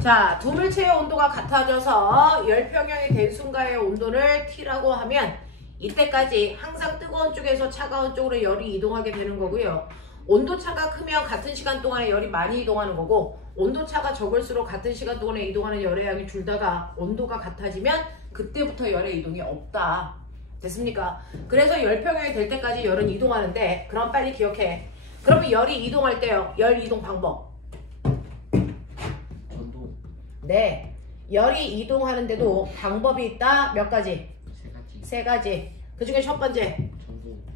자, 두 물체의 온도가 같아져서 열평형이 된 순간의 온도를 T라고 하면 이때까지 항상 뜨거운 쪽에서 차가운 쪽으로 열이 이동하게 되는 거고요. 온도차가 크면 같은 시간 동안에 열이 많이 이동하는 거고, 온도차가 적을수록 같은 시간 동안에 이동하는 열의 양이 줄다가 온도가 같아지면 그때부터 열의 이동이 없다. 됐습니까? 그래서 열평형이 될 때까지 열은 이동하는데, 그럼 빨리 기억해. 그러면 열이 이동할 때요, 열 이동 방법. 전도. 네, 열이 이동하는데도 방법이 있다. 몇 가지? 세 가지. 그 중에 첫 번째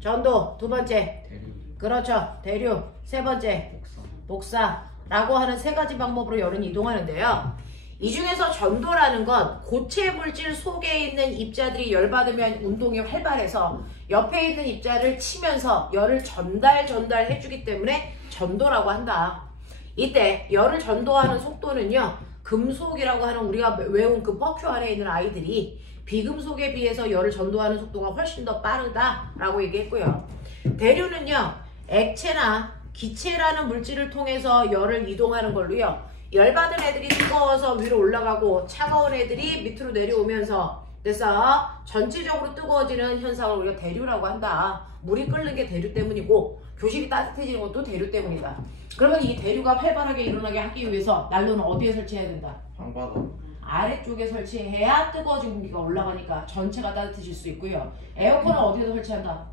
전도, 두 번째 대류, 그렇죠, 대류, 세 번째 복사라고 하는 세 가지 방법으로 열은 이동하는데요. 이 중에서 전도라는 건 고체 물질 속에 있는 입자들이 열받으면 운동이 활발해서 옆에 있는 입자를 치면서 열을 전달해주기 때문에 전도라고 한다. 이때 열을 전도하는 속도는요, 금속이라고 하는 우리가 외운 그 퍼큐 안에 있는 아이들이 비금속에 비해서 열을 전도하는 속도가 훨씬 더 빠르다라고 얘기했고요. 대류는요, 액체나 기체라는 물질을 통해서 열을 이동하는 걸로요, 열받은 애들이 뜨거워서 위로 올라가고 차가운 애들이 밑으로 내려오면서, 그래서 전체적으로 뜨거워지는 현상을 우리가 대류라고 한다. 물이 끓는 게 대류 때문이고 교실이 따뜻해지는 것도 대류 때문이다. 그러면 이 대류가 활발하게 일어나게 하기 위해서 난로는 어디에 설치해야 된다? 방바닥. 아래쪽에 설치해야 뜨거워진 공기가 올라가니까 전체가 따뜻해질 수 있고요. 에어컨은 어디에다 설치한다?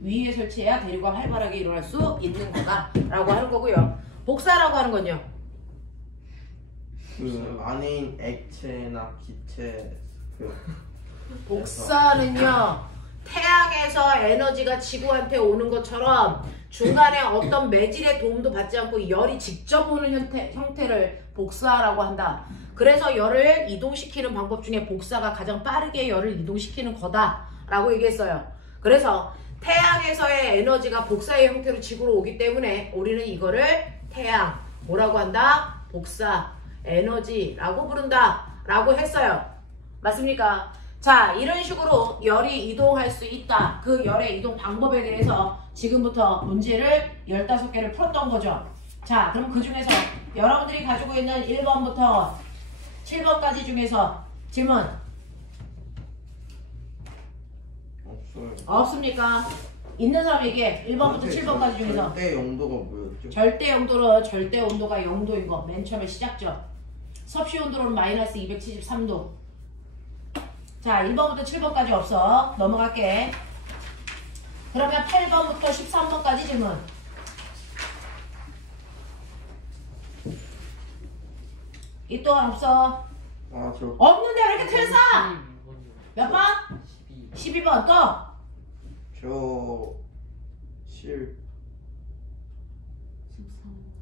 위에 설치해야 대류가 활발하게 일어날 수 있는 거다 라고 하는 거고요. 복사라고 하는 건요, 그 안에 있는 액체나 기체 복사는요, 태양에서 에너지가 지구한테 오는 것처럼 중간에 어떤 매질의 도움도 받지 않고 열이 직접 오는 형태를 복사라고 한다. 그래서 열을 이동시키는 방법 중에 복사가 가장 빠르게 열을 이동시키는 거다 라고 얘기했어요. 그래서 태양에서의 에너지가 복사의 형태로 지구로 오기 때문에 우리는 이거를 태양 뭐라고 한다? 복사 에너지라고 부른다 라고 했어요. 맞습니까? 자, 이런 식으로 열이 이동할 수 있다. 그 열의 이동 방법에 대해서 지금부터 문제를 15개를 풀었던 거죠. 자, 그럼 그 중에서 여러분들이 가지고 있는 1번부터 7번까지 중에서 질문 없어요. 없습니까? 있는 사람 얘기해. 1번부터 7번까지 중에서 절대 용도가 뭐였죠? 절대 온도는 절대 온도가 0도인 거 맨 처음에 시작죠. 섭씨 온도로는 마이너스 273도. 자, 1번부터 7번까지 없어. 넘어갈게. 그러면 8번부터 13번까지 질문. 이 또한 없어. 아, 저 없는데 왜 이렇게 틀렸어? 몇 번? 12번 또? 저 7.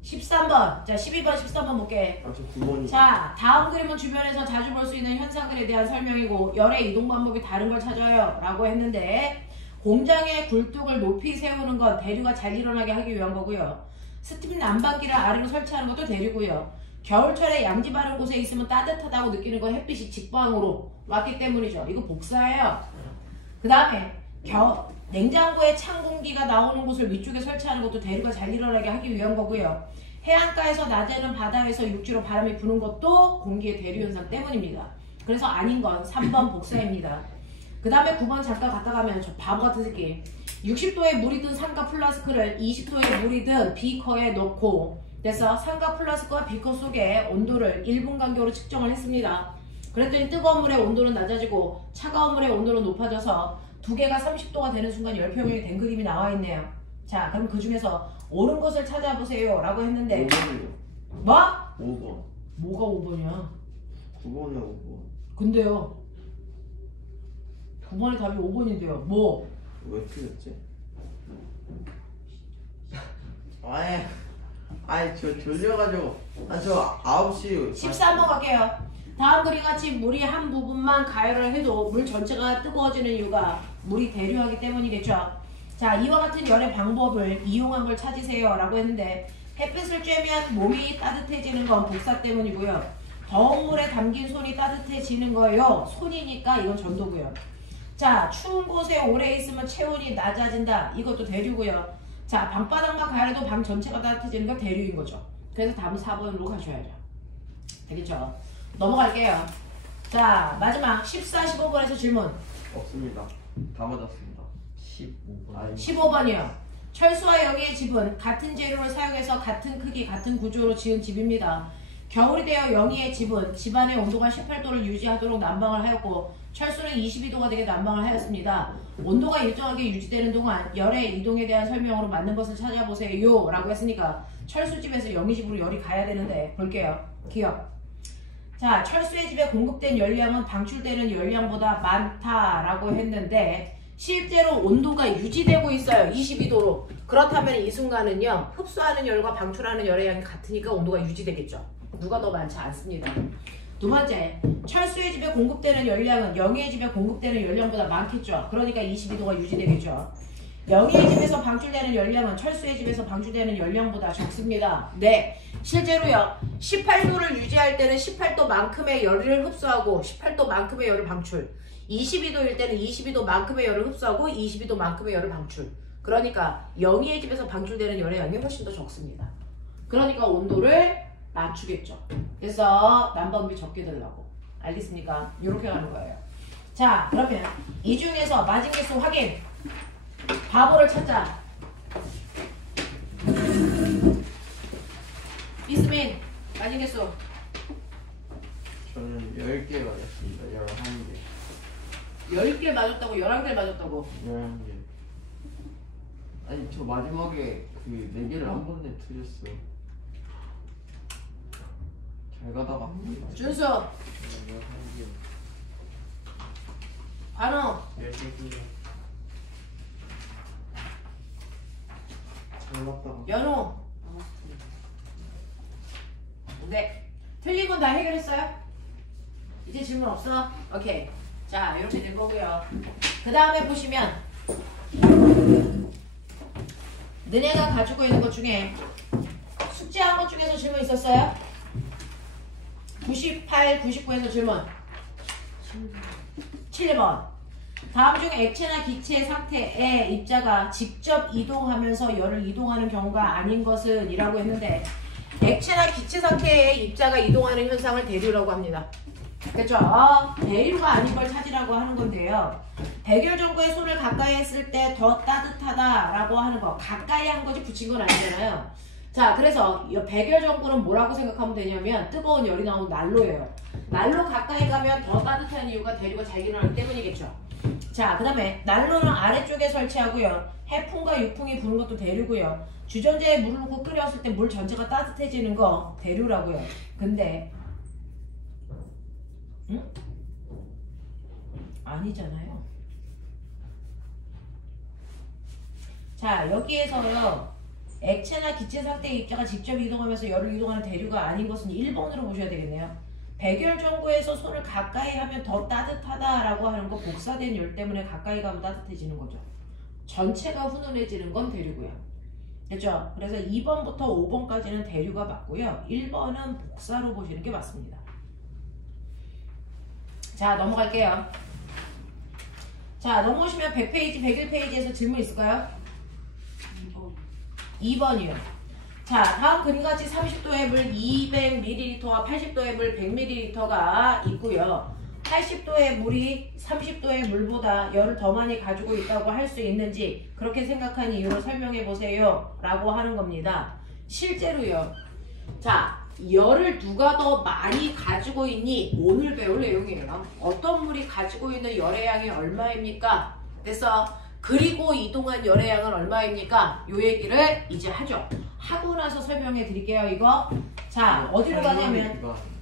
13번. 자, 12번, 13번 볼게. 아, 저 9번이. 자, 다음 그림은 주변에서 자주 볼 수 있는 현상들에 대한 설명이고 열의 이동 방법이 다른 걸 찾아요 라고 했는데, 공장의 굴뚝을 높이 세우는 건 대류가 잘 일어나게 하기 위한 거고요. 스팀 난방기를 아래로 설치하는 것도 대류고요. 겨울철에 양지 바른 곳에 있으면 따뜻하다고 느끼는 건 햇빛이 직방으로 왔기 때문이죠. 이거 복사예요. 그 다음에 냉장고에 찬 공기가 나오는 곳을 위쪽에 설치하는 것도 대류가 잘 일어나게 하기 위한 거고요. 해안가에서 낮에는 바다에서 육지로 바람이 부는 것도 공기의 대류 현상 때문입니다. 그래서 아닌 건 3번 복사입니다. 그 다음에 9번 잠깐 갔다 가면 저 바보 같은 새끼. 60도에 물이 든 삼각 플라스크를 20도에 물이 든 비커에 넣고, 그래서 삼각 플라스크와 비커 속에 온도를 1분 간격으로 측정을 했습니다. 그랬더니 뜨거운 물의 온도는 낮아지고 차가운 물의 온도는 높아져서 두 개가 30도가 되는 순간 열평형이 된 그림이 나와 있네요. 자, 그럼 그 중에서 옳은 것을 찾아보세요 라고 했는데 5번이요. 뭐? 5번. 뭐가 5번이야? 9번이요, 5번. 근데요, 9번의 답이 5번인데요. 뭐? 왜 틀렸지? 아이, 저 졸려가지고. 아, 저 9시. 13번 갈게요. 다음 그림같이 물이 한 부분만 가열을 해도 물 전체가 뜨거워지는 이유가 물이 대류하기 때문이겠죠. 자, 이와 같은 열의 방법을 이용한 걸 찾으세요 라고 했는데, 햇빛을 쬐면 몸이 따뜻해지는 건 복사 때문이고요. 더운 물에 담긴 손이 따뜻해지는 거예요. 손이니까 이건 전도고요. 자, 추운 곳에 오래 있으면 체온이 낮아진다. 이것도 대류고요. 자, 방바닥만 가려도 방 전체가 따뜻해지는 건 대류인 거죠. 그래서 답은 4번으로 가셔야죠. 알겠죠? 넘어갈게요. 자, 마지막 14, 15번에서 질문. 없습니다. 다 맞았습니다. 15번. 15번이요. 철수와 영희의 집은 같은 재료를 사용해서 같은 크기, 같은 구조로 지은 집입니다. 겨울이 되어 영희의 집은 집안의 온도가 18도를 유지하도록 난방을 하였고 철수는 22도가 되게 난방을 하였습니다. 온도가 일정하게 유지되는 동안 열의 이동에 대한 설명으로 맞는 것을 찾아보세요 라고 했으니까 철수 집에서 영희 집으로 열이 가야 되는데 볼게요. 기억. 자, 철수의 집에 공급된 열량은 방출되는 열량보다 많다라고 했는데 실제로 온도가 유지되고 있어요. 22도로. 그렇다면 이 순간은요. 흡수하는 열과 방출하는 열의 양이 같으니까 온도가 유지되겠죠. 누가 더 많지 않습니다. 두 번째, 철수의 집에 공급되는 열량은 영희의 집에 공급되는 열량보다 많겠죠. 그러니까 22도가 유지되겠죠. 영희의 집에서 방출되는 열량은 철수의 집에서 방출되는 열량보다 적습니다. 네, 실제로요. 18도를 유지할 때는 18도만큼의 열을 흡수하고 18도만큼의 열을 방출. 22도일 때는 22도만큼의 열을 흡수하고 22도만큼의 열을 방출. 그러니까 영희의 집에서 방출되는 열의 양이 훨씬 더 적습니다. 그러니까 온도를 낮추겠죠. 그래서 난방비 적게 들라고. 알겠습니까? 이렇게 가는 거예요. 자, 그러면 이 중에서 맞은 개수 확인. 바보를 찾자. 이스민, 맞은 개수. 저는 10개 맞았습니다. 11개. 10개 맞았다고 11개 맞았다고. 11개. 아니 저 마지막에 그 4개를 한 번에 틀렸어. 잘 가다가 한 개. 준수, 11개. 관우, 13개. 잘 맞다가. 연우. 네. 틀린 건 다 해결했어요? 이제 질문 없어? 오케이. 자, 이렇게 된 거고요. 그 다음에 보시면 너네가 가지고 있는 것 중에 숙제한 것 중에서 질문 있었어요? 98, 99에서 질문 7번. 다음 중 액체나 기체 상태의 입자가 직접 이동하면서 열을 이동하는 경우가 아닌 것은 이라고 했는데 액체나 기체 상태의 입자가 이동하는 현상을 대류라고 합니다. 그렇죠? 대류가 아닌 걸 찾으라고 하는 건데요. 백열전구에 손을 가까이 했을 때 더 따뜻하다라고 하는 거. 가까이 한 거지 붙인 건 아니잖아요. 자, 그래서 이 백열전구는 뭐라고 생각하면 되냐면 뜨거운 열이 나오는 난로예요. 난로 가까이 가면 더 따뜻한 이유가 대류가 잘 일어나기 때문이겠죠. 자, 그 다음에 난로는 아래쪽에 설치하고요. 해풍과 유풍이 부는 것도 대류고요. 주전자에 물을 넣고 끓였을 때 물 전체가 따뜻해지는 거 대류라고요. 근데 응? 아니잖아요. 자, 여기에서요. 액체나 기체 상태의 입자가 직접 이동하면서 열을 이동하는 대류가 아닌 것은 1번으로 보셔야 되겠네요. 백열전구에서 손을 가까이 하면 더 따뜻하다라고 하는 거 복사된 열 때문에 가까이 가면 따뜻해지는 거죠. 전체가 훈훈해지는 건 대류고요. 됐죠? 그래서 2번부터 5번까지는 대류가 맞고요. 1번은 복사로 보시는 게 맞습니다. 자, 넘어갈게요. 자, 넘어오시면 100페이지, 101페이지에서 질문 있을까요? 2번이요. 자, 다음 그림같이 30도의 물 200ml와 80도의 물 100ml가 있고요. 80도의 물이 30도의 물보다 열을 더 많이 가지고 있다고 할 수 있는지 그렇게 생각한 이유를 설명해 보세요 라고 하는 겁니다. 실제로요. 자, 열을 누가 더 많이 가지고 있니? 오늘 배울 내용이에요. 어떤 물이 가지고 있는 열의 양이 얼마입니까? 그래서 그리고 이동한 열의 양은 얼마입니까? 요 얘기를 이제 하죠. 하고 나서 설명해 드릴게요. 이거. 자, 어디로 가냐면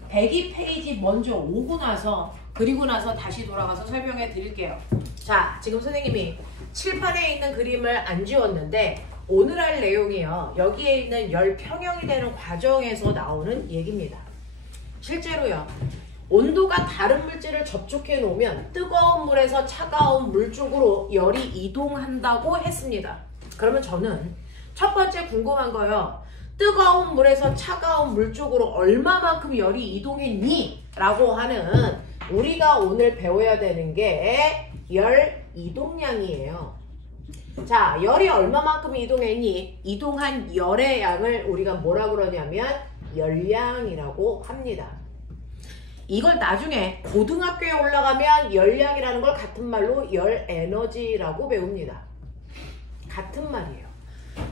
102페이지 먼저 오고 나서 그리고 나서 다시 돌아가서 설명해 드릴게요. 자, 지금 선생님이 칠판에 있는 그림을 안 지웠는데 오늘 할 내용이요. 여기에 있는 열 평형이 되는 과정에서 나오는 얘기입니다. 실제로요. 온도가 다른 물질을 접촉해 놓으면 뜨거운 물에서 차가운 물 쪽으로 열이 이동한다고 했습니다. 그러면 저는 첫 번째 궁금한 거요. 뜨거운 물에서 차가운 물 쪽으로 얼마만큼 열이 이동했니? 라고 하는 우리가 오늘 배워야 되는 게 열 이동량이에요. 자, 열이 얼마만큼 이동했니? 이동한 열의 양을 우리가 뭐라 그러냐면 열량이라고 합니다. 이걸 나중에 고등학교에 올라가면 열량이라는 걸 같은 말로 열 에너지라고 배웁니다. 같은 말이에요.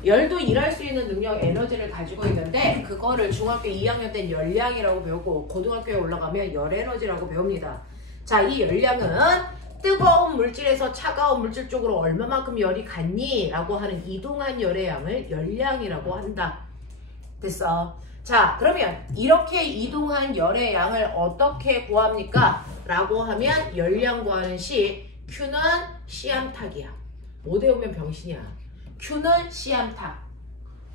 열도 일할 수 있는 능력 에너지를 가지고 있는데 그거를 중학교 2학년 땐 열량이라고 배우고 고등학교에 올라가면 열 에너지라고 배웁니다. 자, 이 열량은 뜨거운 물질에서 차가운 물질 쪽으로 얼마만큼 열이 갔니? 라고 하는 이동한 열의 양을 열량이라고 한다. 됐어. 자, 그러면 이렇게 이동한 열의 양을 어떻게 구합니까? 라고 하면 열량 구하는 시 Q는 시암탉이야. 못 외우면 병신이야. Q는 시암탉.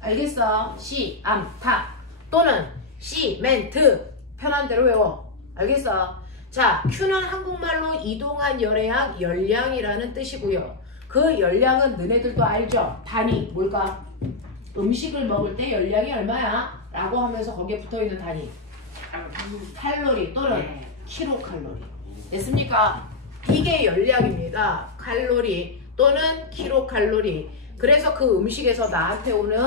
알겠어? 시암탉 또는 시멘트. 편한 대로 외워. 알겠어? 자, Q는 한국말로 이동한 열의 양, 열량이라는 뜻이고요. 그 열량은 너네들도 알죠? 단위 뭘까? 음식을 먹을 때 열량이 얼마야? 라고 하면서 거기에 붙어있는 단위 칼로리 또는 킬로칼로리. 됐습니까? 이게 열량입니다. 칼로리 또는 킬로칼로리. 그래서 그 음식에서 나한테 오는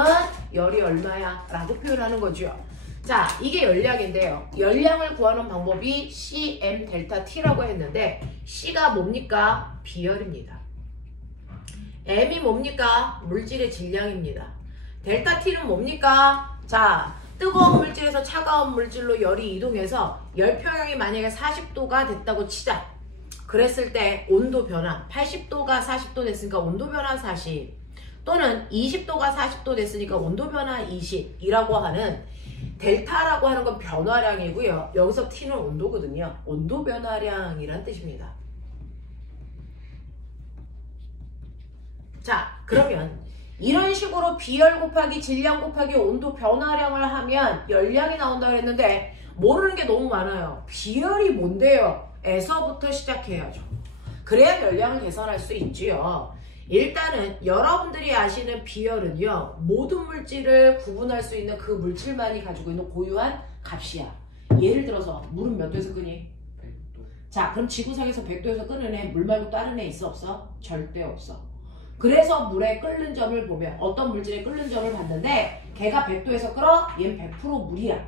열이 얼마야? 라고 표현하는 거죠. 자, 이게 열량인데요. 열량을 구하는 방법이 CM 델타 T라고 했는데 C가 뭡니까? 비열입니다. M이 뭡니까? 물질의 질량입니다. 델타 T는 뭡니까? 자, 뜨거운 물질에서 차가운 물질로 열이 이동해서 열 표형이 만약에 40도가 됐다고 치자. 그랬을 때 온도 변화 80도가 40도 됐으니까 온도 변화 40 또는 20도가 40도 됐으니까 온도 변화 20이라고 하는 델타라고 하는 건 변화량이고요. 여기서 T는 온도거든요. 온도 변화량이란 뜻입니다. 자, 그러면 이런 식으로 비열 곱하기 질량 곱하기 온도 변화량을 하면 열량이 나온다고 했는데 모르는 게 너무 많아요. 비열이 뭔데요? 에서부터 시작해야죠. 그래야 열량을 계산할 수 있지요. 일단은 여러분들이 아시는 비열은요, 모든 물질을 구분할 수 있는 그 물질만이 가지고 있는 고유한 값이야. 예를 들어서 물은 몇 도에서 끄니? 100도. 자, 그럼 지구상에서 100도에서 끄는 애 물 말고 다른 애 있어 없어? 절대 없어. 그래서 물에 끓는 점을 보면 어떤 물질에 끓는 점을 봤는데 걔가 100도에서 끓어? 얘는 100% 물이야.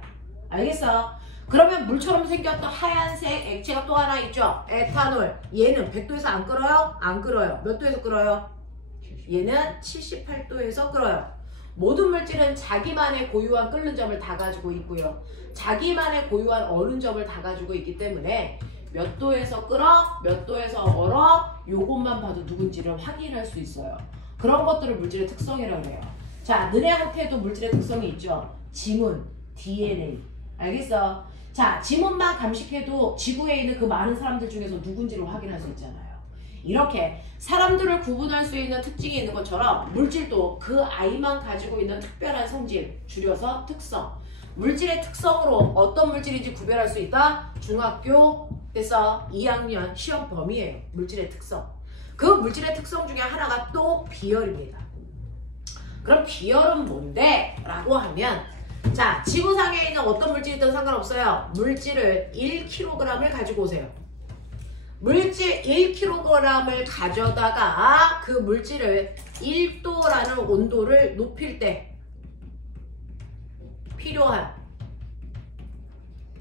알겠어? 그러면 물처럼 생겼던 하얀색 액체가 또 하나 있죠? 에탄올. 얘는 100도에서 안 끓어요? 안 끓어요. 몇 도에서 끓어요? 얘는 78도에서 끓어요. 모든 물질은 자기만의 고유한 끓는 점을 다 가지고 있고요. 자기만의 고유한 얼은 점을 다 가지고 있기 때문에 몇 도에서 끓어, 몇 도에서 얼어, 요것만 봐도 누군지를 확인할 수 있어요. 그런 것들을 물질의 특성이라고 해요. 자, 너네한테도 물질의 특성이 있죠. 지문, DNA. 알겠어? 자, 지문만 감식해도 지구에 있는 그 많은 사람들 중에서 누군지를 확인할 수 있잖아요. 이렇게 사람들을 구분할 수 있는 특징이 있는 것처럼 물질도 그 아이만 가지고 있는 특별한 성질, 줄여서 특성. 물질의 특성으로 어떤 물질인지 구별할 수 있다? 중학교 그래서 2학년 시험 범위예요. 물질의 특성. 그 물질의 특성 중에 하나가 또 비열입니다. 그럼 비열은 뭔데? 라고 하면 자, 지구상에 있는 어떤 물질이든 상관없어요. 물질을 1kg을 가지고 오세요. 물질 1kg을 가져다가 그 물질을 1도라는 온도를 높일 때 필요한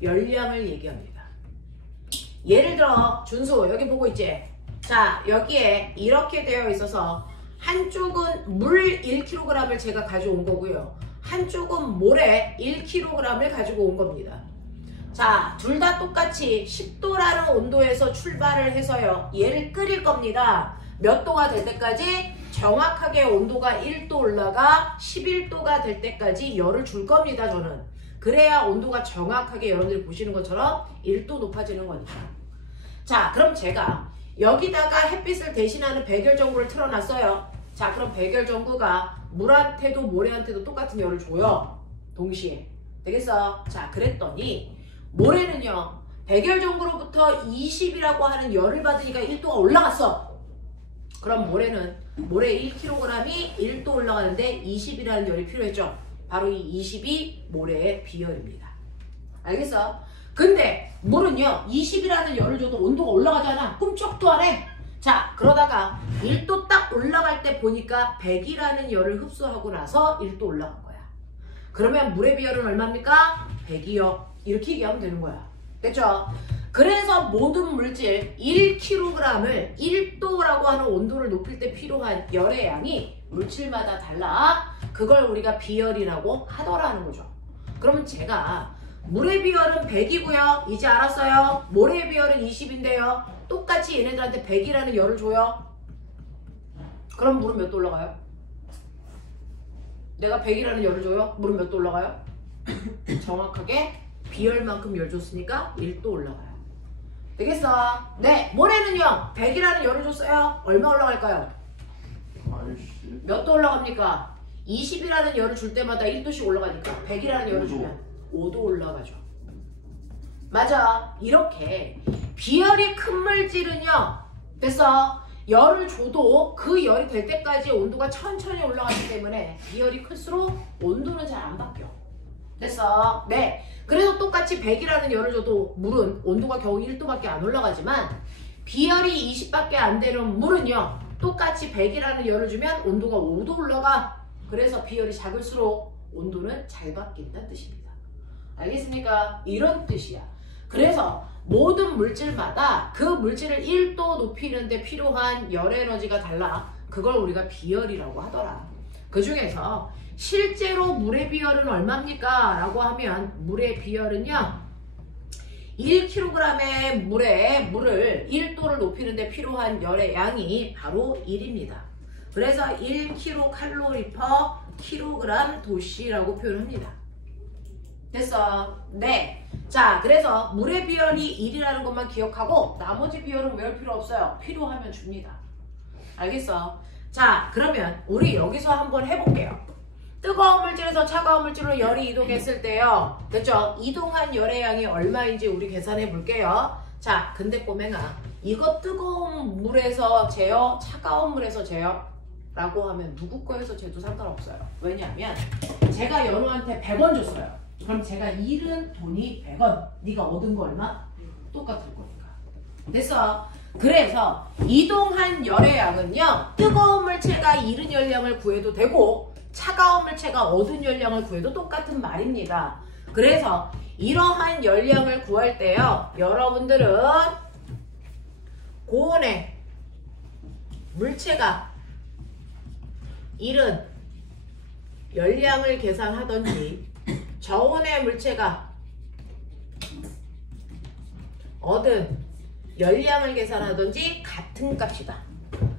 열량을 얘기합니다. 예를 들어 준수 여기 보고 있지? 자, 여기에 이렇게 되어 있어서 한쪽은 물 1kg을 제가 가져온 거고요. 한쪽은 모래 1kg을 가지고 온 겁니다. 자, 둘 다 똑같이 10도라는 온도에서 출발을 해서요. 얘를 끓일 겁니다. 몇 도가 될 때까지? 정확하게 온도가 1도 올라가 11도가 될 때까지 열을 줄 겁니다. 저는. 그래야 온도가 정확하게 여러분들이 보시는 것처럼 1도 높아지는 거니까. 자, 그럼 제가 여기다가 햇빛을 대신하는 백열전구를 틀어놨어요. 자, 그럼 백열전구가 물한테도 모래한테도 똑같은 열을 줘요. 동시에. 되겠어? 자, 그랬더니 모래는요. 백열전구로부터 20이라고 하는 열을 받으니까 1도가 올라갔어. 그럼 모래 1kg이 1도 올라가는데 20이라는 열이 필요했죠. 바로 이 20이 모래의 비열입니다. 알겠어? 근데 물은요 20이라는 열을 줘도 온도가 올라가잖아. 꿈쩍도 안 해. 자, 그러다가 1도 딱 올라갈 때 보니까 100이라는 열을 흡수하고 나서 1도 올라간 거야. 그러면 물의 비열은 얼마입니까? 100이요. 이렇게 얘기하면 되는 거야. 됐죠? 그래서 모든 물질 1kg을 1도라고 하는 온도를 높일 때 필요한 열의 양이 물질마다 달라. 그걸 우리가 비열이라고 하더라는 거죠. 그러면 제가 물의 비열은 100이고요. 이제 알았어요. 모래의 비열은 20인데요. 똑같이 얘네들한테 100이라는 열을 줘요. 그럼 물은 몇 도 올라가요? 내가 100이라는 열을 줘요. 물은 몇 도 올라가요? 정확하게 비열만큼 열 줬으니까 1도 올라가요. 되겠어? 네, 모래는요 100이라는 열을 줬어요. 얼마 올라갈까요? 80. 몇 도 올라갑니까? 20이라는 열을 줄 때마다 1도씩 올라가니까 100이라는 열을 주면 5도 올라가죠. 맞아. 이렇게 비열이 큰 물질은요, 됐어? 열을 줘도 그 열이 될 때까지 온도가 천천히 올라가기 때문에 비열이 클수록 온도는 잘 안 바뀌어. 됐어? 네. 그래서 똑같이 100이라는 열을 줘도 물은 온도가 겨우 1도밖에 안 올라가지만 비열이 20밖에 안 되는 물은요, 똑같이 100이라는 열을 주면 온도가 5도 올라가. 그래서 비열이 작을수록 온도는 잘 바뀐다는 뜻입니다. 알겠습니까? 이런 뜻이야. 그래서 모든 물질마다 그 물질을 1도 높이는 데 필요한 열 에너지가 달라. 그걸 우리가 비열이라고 하더라. 그 중에서 실제로 물의 비열은 얼마입니까? 라고 하면 물의 비열은요, 1kg의 물을 1도를 높이는 데 필요한 열의 양이 바로 1입니다. 그래서 1kcal/kg 도시라고 표현합니다. 됐어? 네. 자, 그래서 물의 비열이 1이라는 것만 기억하고 나머지 비열은 외울 필요 없어요. 필요하면 줍니다. 알겠어? 자, 그러면 우리 여기서 한번 해볼게요. 뜨거운 물질에서 차가운 물질로 열이 이동했을 때요. 됐죠? 이동한 열의 양이 얼마인지 우리 계산해 볼게요. 자, 근데 꼬맹아, 이거 뜨거운 물에서 재요? 차가운 물에서 재요? 라고 하면 누구 거에서 재도 상관없어요. 왜냐하면 제가 연우한테 100원 줬어요. 그럼 제가 잃은 돈이 100원. 네가 얻은 거 얼마? 똑같을 거니까. 됐어? 그래서 이동한 열의 양은요, 뜨거운 물체가 잃은 열량을 구해도 되고 차가운 물체가 얻은 열량을 구해도 똑같은 말입니다. 그래서 이러한 열량을 구할 때요, 여러분들은 고온의 물체가 잃은 열량을 계산하던지 저온의 물체가 얻은 열량을 계산하던지 같은 값이다.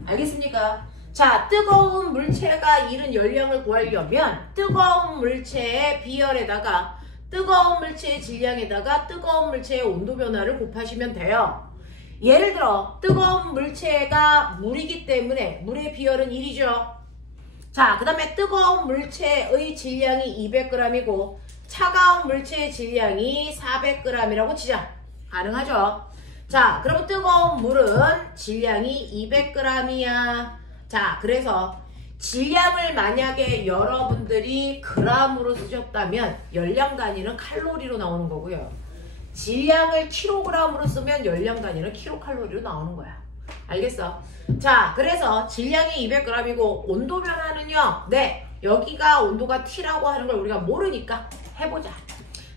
알겠습니까? 자, 뜨거운 물체가 잃은 열량을 구하려면 뜨거운 물체의 비열에다가 뜨거운 물체의 질량에다가 뜨거운 물체의 온도 변화를 곱하시면 돼요. 예를 들어 뜨거운 물체가 물이기 때문에 물의 비열은 1이죠. 자, 그 다음에 뜨거운 물체의 질량이 200g이고 차가운 물체의 질량이 400g이라고 치자. 가능하죠? 자, 그러면 뜨거운 물은 질량이 200g이야. 자, 그래서 질량을 만약에 여러분들이 g으로 쓰셨다면 열량 단위는 칼로리로 나오는 거고요. 질량을 kg으로 쓰면 열량 단위는 킬로칼로리로 나오는 거야. 알겠어? 자, 그래서 질량이 200g이고 온도 변화는요, 네, 여기가 온도가 T라고 하는 걸 우리가 모르니까 해보자.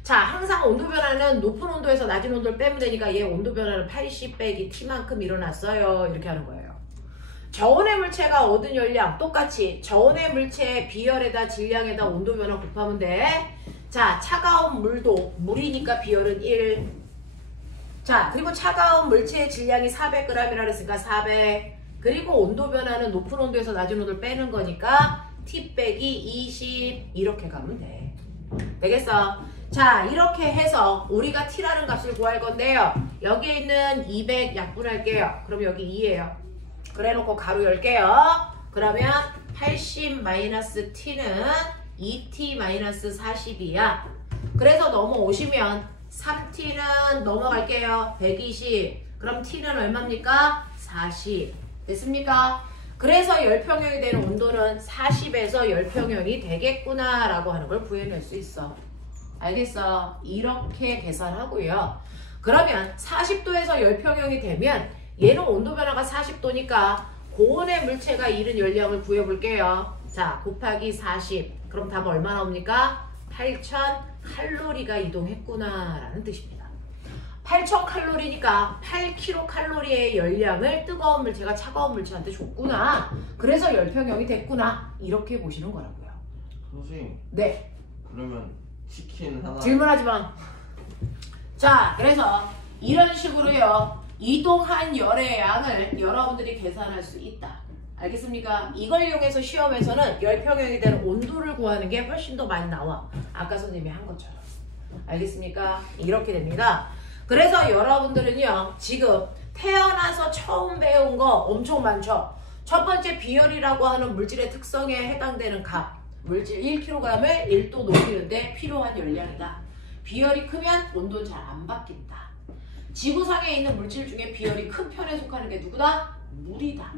자, 항상 온도 변화는 높은 온도에서 낮은 온도를 빼면 되니까 얘 온도 변화는 80 빼기 T만큼 일어났어요. 이렇게 하는 거예요. 저온의 물체가 얻은 열량 똑같이 저온의 물체의 비열에다 질량에다 온도 변화 곱하면 돼. 자, 차가운 물도 물이니까 비열은 1. 자, 그리고 차가운 물체의 질량이 400g이라 그랬으니까 400. 그리고 온도 변화는 높은 온도에서 낮은 온도를 빼는 거니까 T 빼기 20 이렇게 가면 돼. 되겠어? 자, 이렇게 해서 우리가 T라는 값을 구할 건데요. 여기에 있는 200 약분할게요. 그럼 여기 2예요. 그래놓고 가로 열게요. 그러면 80-T는 2T-40이야. 그래서 넘어오시면 3T는 넘어갈게요. 120. 그럼 T는 얼마입니까? 40. 됐습니까? 그래서 열평형이 되는 온도는 40에서 열평형이 되겠구나 라고 하는 걸 구해낼 수 있어. 알겠어? 이렇게 계산하고요. 그러면 40도에서 열평형이 되면 얘는 온도 변화가 40도니까 고온의 물체가 잃은 열량을 구해볼게요. 자, 곱하기 40. 그럼 답 얼마 나옵니까? 8000칼로리가 이동했구나 라는 뜻입니다. 8,000칼로리니까 8kcal의 열량을 뜨거운 물체가 차가운 물체한테 줬구나. 그래서 열평형이 됐구나. 이렇게 보시는 거라고요. 선생님 네. 그러면 치킨 하나 질문하지 마. 자, 그래서 이런 식으로요. 이동한 열의 양을 여러분들이 계산할 수 있다. 알겠습니까? 이걸 이용해서 시험에서는 열평형이 되는 온도를 구하는 게 훨씬 더 많이 나와. 아까 선생님이 한 것처럼. 알겠습니까? 이렇게 됩니다. 그래서 여러분들은요. 지금 태어나서 처음 배운 거 엄청 많죠? 첫 번째 비열이라고 하는 물질의 특성에 해당되는 값. 물질 1kg을 1도 녹이는데 필요한 열량이다. 비열이 크면 온도는 잘 안 바뀐다. 지구상에 있는 물질 중에 비열이 큰 편에 속하는 게 누구다? 물이다.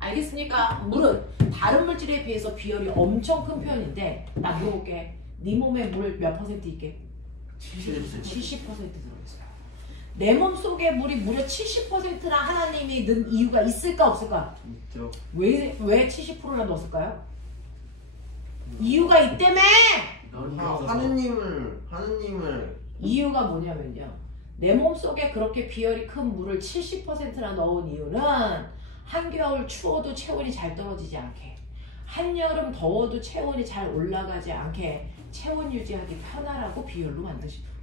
알겠습니까? 물은 다른 물질에 비해서 비열이 엄청 큰 편인데 나 물어볼게. 네 몸에 물 몇 퍼센트 있게? 70% 들어있어요. 내 몸 속에 물이 무려 70%나 하나님이 넣은 이유가 있을까 없을까? 있죠. 왜 70%나 넣었을까요? 이유가 있다며! 하느님을 이유가 뭐냐면요. 내 몸속에 그렇게 비열이 큰 물을 70%나 넣은 이유는 한겨울 추워도 체온이 잘 떨어지지 않게, 한여름 더워도 체온이 잘 올라가지 않게 체온 유지하기 편하라고 비열로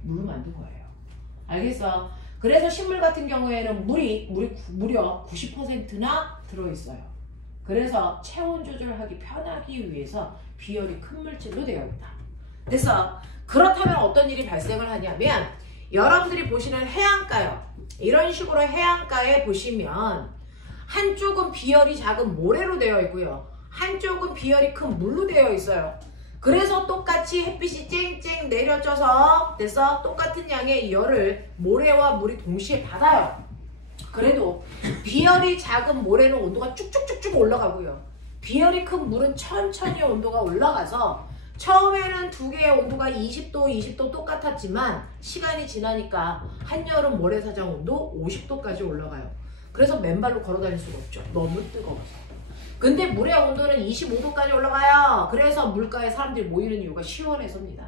물로 만든 거예요. 알겠어? 그래서 식물 같은 경우에는 물이 무려 90%나 들어있어요. 그래서 체온 조절하기 편하기 위해서 비열이 큰 물질로 되어 있다. 그래서 그렇다면 어떤 일이 발생을 하냐면 여러분들이 보시는 해안가요. 이런 식으로 해안가에 보시면 한쪽은 비열이 작은 모래로 되어 있고요. 한쪽은 비열이 큰 물로 되어 있어요. 그래서 똑같이 햇빛이 쨍쨍 내려져서 돼서 똑같은 양의 열을 모래와 물이 동시에 받아요. 그래도 비열이 작은 모래는 온도가 쭉쭉쭉쭉 올라가고요. 비열이 큰 물은 천천히 온도가 올라가서 처음에는 두 개의 온도가 20도 똑같았지만 시간이 지나니까 한여름 모래사장 온도 50도까지 올라가요. 그래서 맨발로 걸어 다닐 수가 없죠. 너무 뜨거워서. 근데 물의 온도는 25도까지 올라가요. 그래서 물가에 사람들이 모이는 이유가 시원해서입니다.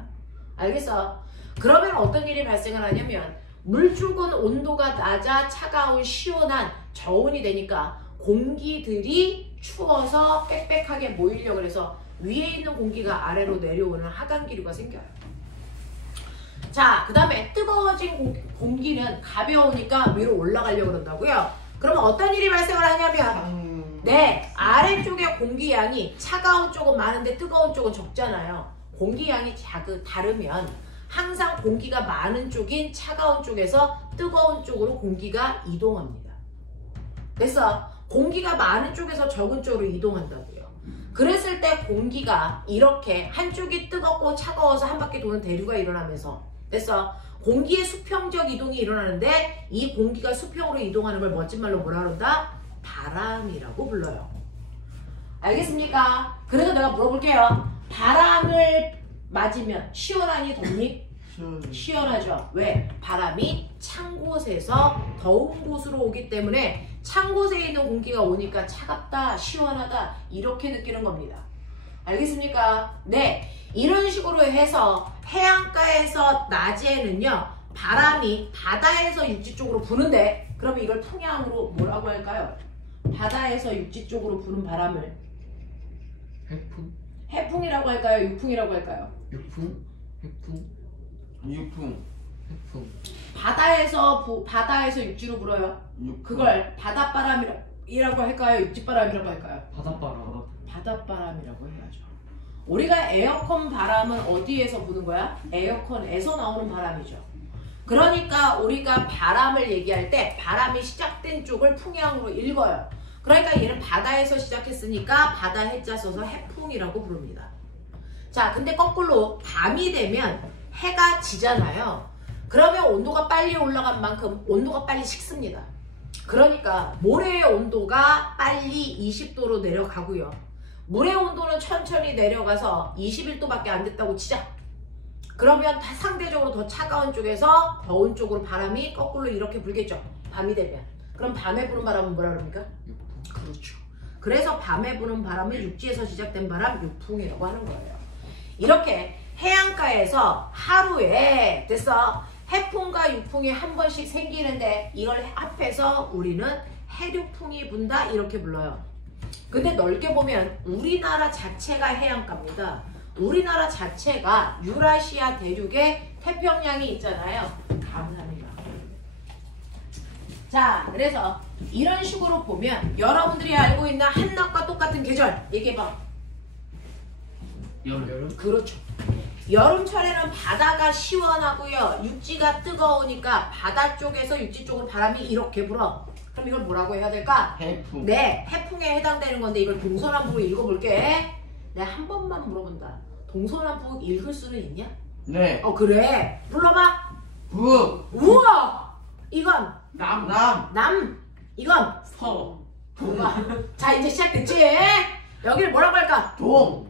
알겠어? 그러면 어떤 일이 발생을 하냐면 물쪽은 온도가 낮아 차가운 시원한 저온이 되니까 공기들이 추워서 빽빽하게 모이려고 해서 위에 있는 공기가 아래로 내려오는 하강기류가 생겨요. 자, 그 다음에 뜨거워진 공기는 가벼우니까 위로 올라가려고 그런다고요. 그러면 어떤 일이 발생을 하냐면 네, 아래쪽의 공기양이 차가운 쪽은 많은데 뜨거운 쪽은 적잖아요. 공기양이 다르면 항상 공기가 많은 쪽인 차가운 쪽에서 뜨거운 쪽으로 공기가 이동합니다. 그래서 공기가 많은 쪽에서 적은 쪽으로 이동한다고요. 그랬을 때 공기가 이렇게 한쪽이 뜨겁고 차가워서 한 바퀴 도는 대류가 일어나면서 그래서 공기의 수평적 이동이 일어나는데 이 공기가 수평으로 이동하는 걸 멋진 말로 뭐라 그런다? 바람이라고 불러요. 알겠습니까? 그래서 내가 물어볼게요. 바람을 맞으면 시원하니 덥니? 시원하죠. 왜? 바람이 찬 곳에서 더운 곳으로 오기 때문에 찬 곳에 있는 공기가 오니까 차갑다, 시원하다 이렇게 느끼는 겁니다. 알겠습니까? 네. 이런 식으로 해서 해안가에서 낮에는요. 바람이 바다에서 육지 쪽으로 부는데 그러면 이걸 통양으로 뭐라고 할까요? 바다에서 육지 쪽으로 부는 바람을 해풍? 해풍이라고 할까요? 유풍이라고 할까요? 유풍? 해풍? 유풍. 해풍. 바다에서 육지로 불어요. 그걸 바닷바람이라고 할까요? 육지바람이라고 할까요? 바닷바람. 바닷바람이라고 해야죠. 우리가 에어컨 바람은 어디에서 부는 거야? 에어컨에서 나오는 바람이죠. 그러니까 우리가 바람을 얘기할 때 바람이 시작된 쪽을 풍향으로 읽어요. 그러니까 얘는 바다에서 시작했으니까 바다 해자 써서 해풍이라고 부릅니다. 자, 근데 거꾸로 밤이 되면 해가 지잖아요. 그러면 온도가 빨리 올라간 만큼 온도가 빨리 식습니다. 그러니까 모래의 온도가 빨리 20도로 내려가고요. 물의 온도는 천천히 내려가서 21도밖에 안 됐다고 치자. 그러면 상대적으로 더 차가운 쪽에서 더운 쪽으로 바람이 거꾸로 이렇게 불겠죠. 밤이 되면. 그럼 밤에 부는 바람은 뭐라 그럽니까? 유풍. 그렇죠. 그래서 밤에 부는 바람을 육지에서 시작된 바람 유풍이라고 하는 거예요. 이렇게 해안가에서 하루에 됐어. 해풍과 육풍이 한 번씩 생기는데 이걸 합해서 우리는 해류풍이 분다 이렇게 불러요. 근데 넓게 보면 우리나라 자체가 해안가입니다. 우리나라 자체가 유라시아 대륙에 태평양이 있잖아요. 감사합니다. 자, 그래서 이런 식으로 보면 여러분들이 알고 있는 한낮과 똑같은 계절 얘기해봐. 여름. 그렇죠. 여름철에는 바다가 시원하고요. 육지가 뜨거우니까 바다 쪽에서 육지 쪽으로 바람이 이렇게 불어. 그럼 이걸 뭐라고 해야 될까? 해풍. 네, 해풍에 해당되는 건데 이걸 동서남북으로 읽어볼게. 내가 한 번만 물어본다. 동서남북 읽을 수는 있냐? 네. 그래. 불러봐. 북. 우와! 이건 남. 이건 서. 동가. 자, 이제 시작됐지? 여기를 뭐라고 할까? 동.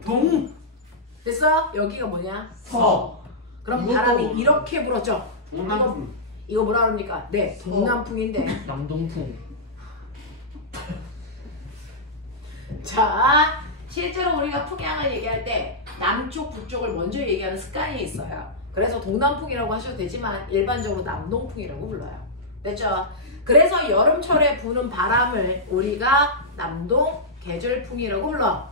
됐어? 여기가 뭐냐? 서. 그럼 이것도 바람이 이렇게 불었죠? 동남풍. 이거 뭐라 그럽니까? 네, 동남풍인데. 남동풍. 자, 실제로 우리가 풍향을 얘기할 때 남쪽, 북쪽을 먼저 얘기하는 습관이 있어요. 그래서 동남풍이라고 하셔도 되지만 일반적으로 남동풍이라고 불러요. 됐죠? 그래서 여름철에 부는 바람을 우리가 남동 계절풍이라고 불러.